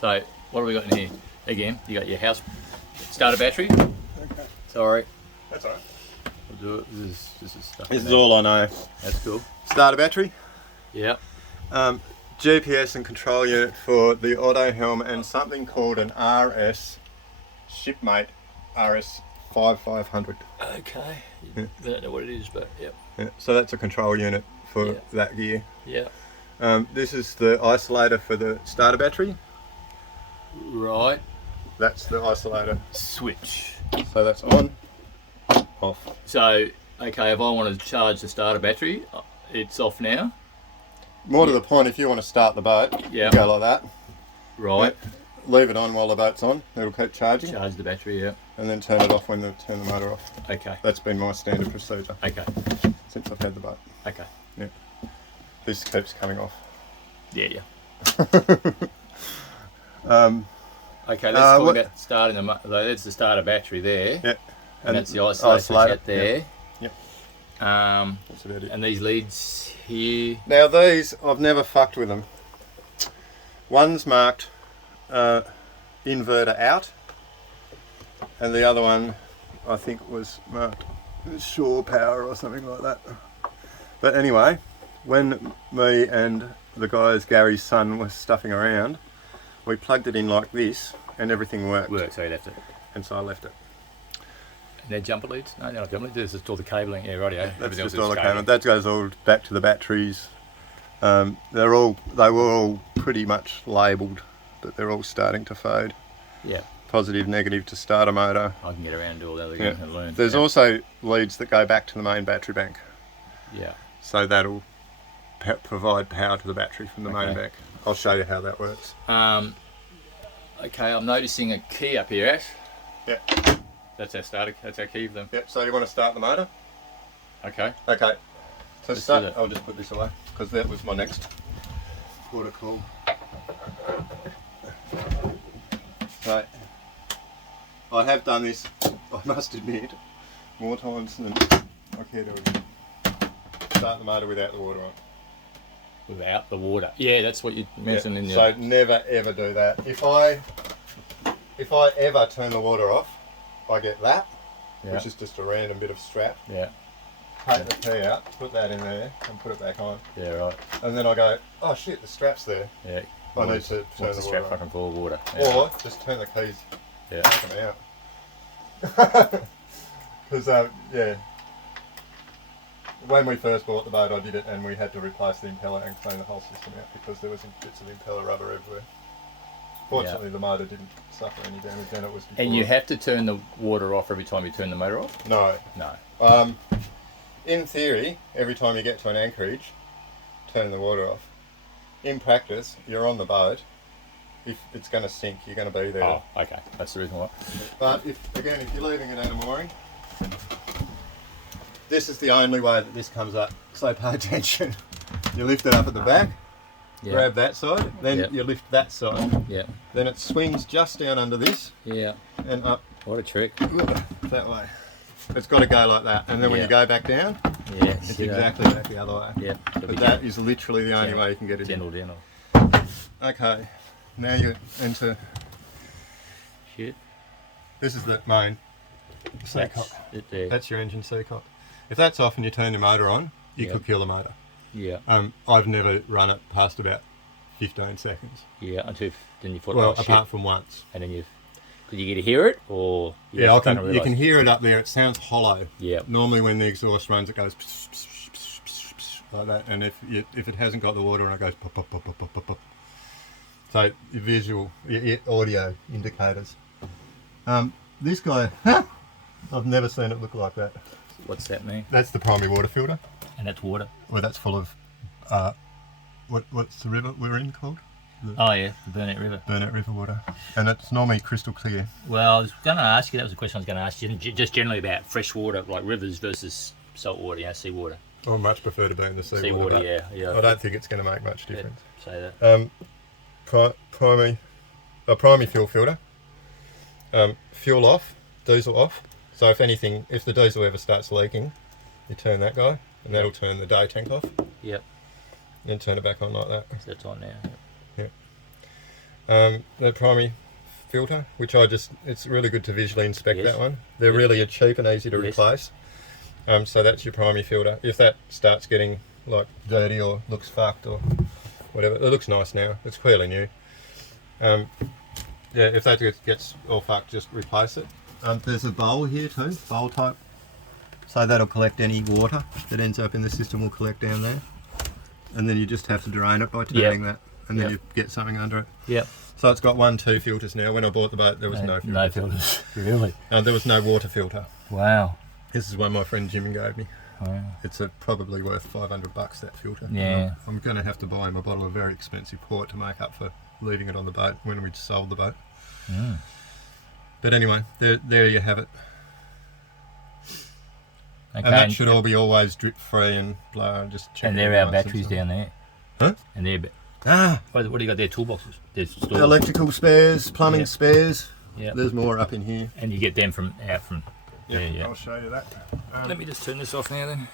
So what have we got in here? Again, you got your house starter battery. Okay. Sorry. That's all right. We'll do it. This is stuff. This is all I know. That's cool. Starter battery. Yeah. GPS and control unit for the auto helm and something called an RS Shipmate RS 5500. Okay. I don't know what it is, but yep. Yeah, so that's a control unit for that gear. Yeah. This is the isolator for the starter battery. Right. That's the isolator. Switch. So that's on, off. So, okay, if I want to charge the starter battery, it's off now. More to the point, if you want to start the boat, you go like that. Right. Yeah. Leave it on while the boat's on. It'll keep charging. Charge the battery, yeah. And then turn it off when you turn the motor off. Okay. That's been my standard procedure. Okay. Since I've had the boat. Okay. Yeah. This keeps coming off. Yeah. Okay, let's talk about starting the. There's the starter battery there. Yeah. And that's the isolator out there. Yep. That's about it. And these leads here. Now these, I've never fucked with them. One's marked inverter out, and the other one I think was marked shore power or something like that. But anyway, when me and the guys, Gary's son, was stuffing around, we plugged it in like this and everything worked. So you left it. And so I left it. And they're jumper leads? No, they're not jumper leads. This is all the cabling. Yeah, rightio. That's just all the cabling. That goes all back to the batteries. They were all pretty much labelled, but they're all starting to fade. Yeah. Positive, negative to starter motor. I can get around and do all that again and learn. There's also leads that go back to the main battery bank. Yeah. So that'll provide power to the battery from the main bank. I'll show you how that works. Okay, I'm noticing a key up here, Ash. Yeah. That's our starter. That's our key for them. Yep. So you want to start the motor? Okay. Okay. To Let's start, do that. I'll just put this away because that was my next protocol. So I have done this, I must admit, more times than I care to admit. Start the motor without the water on. Without the water. Yeah, that's what you mentioned in your... So never ever do that. If I ever turn the water off, I get that, which is just a random bit of strap. Yeah. Take the key out, put that in there, and put it back on. Yeah, right. And then I go, oh shit, the strap's there. Yeah. I need to turn the strap water fucking full of water. on. Or just turn the keys, take them out. Because, when we first bought the boat, I did it, and we had to replace the impeller and clean the whole system out because there was bits of impeller rubber everywhere. Fortunately, the motor didn't suffer any damage, and it was. And you have to turn the water off every time you turn the motor off? No. No. In theory, every time you get to an anchorage, turn the water off. In practice, you're on the boat. If it's going to sink, you're going to be there. Oh, okay. That's the reason why. But if you're leaving it at a mooring, this is the only way that this comes up. So pay attention. You lift it up at the back, grab that side, then you lift that side. Yeah. Then it swings just down under this. Yeah. And up. What a trick. That way. It's got to go like that. And then when you go back down, it's exactly back the other way. Yeah. But that is literally the only way you can get it gentle, in. Gentle. Okay. Now you're into... Shit. This is the main seacock. That's your engine seacock. If that's off and you turn your motor on, you could kill the motor. Yeah. I've never run it past about 15 seconds. Yeah, until then you thought, apart from once. And then could you get to hear it, or you can hear it up there. It sounds hollow. Yeah. Normally, when the exhaust runs, it goes like that, and if it hasn't got the water on, it goes pop pop pop pop pop pop pop. So your audio indicators. This guy, I've never seen it look like that. What's that mean? That's the primary water filter. And that's water. Well, that's full of what's the river we're in called? The Burnett River. Burnett River water. And it's normally crystal clear. Well, I was going to ask you, that was a question I was going to ask you, just generally about fresh water, like rivers versus salt water, sea water. I much prefer to be in the sea water. Yeah. I don't think it's going to make much difference. Say that. Primary fuel filter. Fuel off, diesel off. So if the diesel ever starts leaking, you turn that guy, and that'll turn the day tank off. Yep. Then turn it back on like that. So it's on now. The primary filter, which it's really good to visually inspect Yes. that one. They're Yes. really cheap and easy to Yes. replace. So that's your primary filter. If that starts getting like dirty or looks fucked or whatever, it looks nice now. It's clearly new. Yeah, if that gets all fucked, just replace it. There's a bowl here too, bowl type. So that'll collect any water that ends up in the system will collect down there. And then you just have to drain it by turning that. And then you get something under it. Yep. So it's got 2 filters now. When I bought the boat, there was no filter. No filters. Really? There was no water filter. Wow. This is one my friend Jim gave me. Wow. It's probably worth $500, that filter. Yeah. I'm going to have to buy him a bottle of very expensive port to make up for leaving it on the boat when we sold the boat. Mm. But anyway, there you have it. Okay. And that should all be always drip free and blah. And just check. And there are our batteries down there. Huh? And they're. Ah. What do you got there? Toolboxes. There's stores. Electrical spares, plumbing spares. Yeah. There's more up in here. And you get them out from. Yep, Yeah. I'll show you that. Let me just turn this off now then.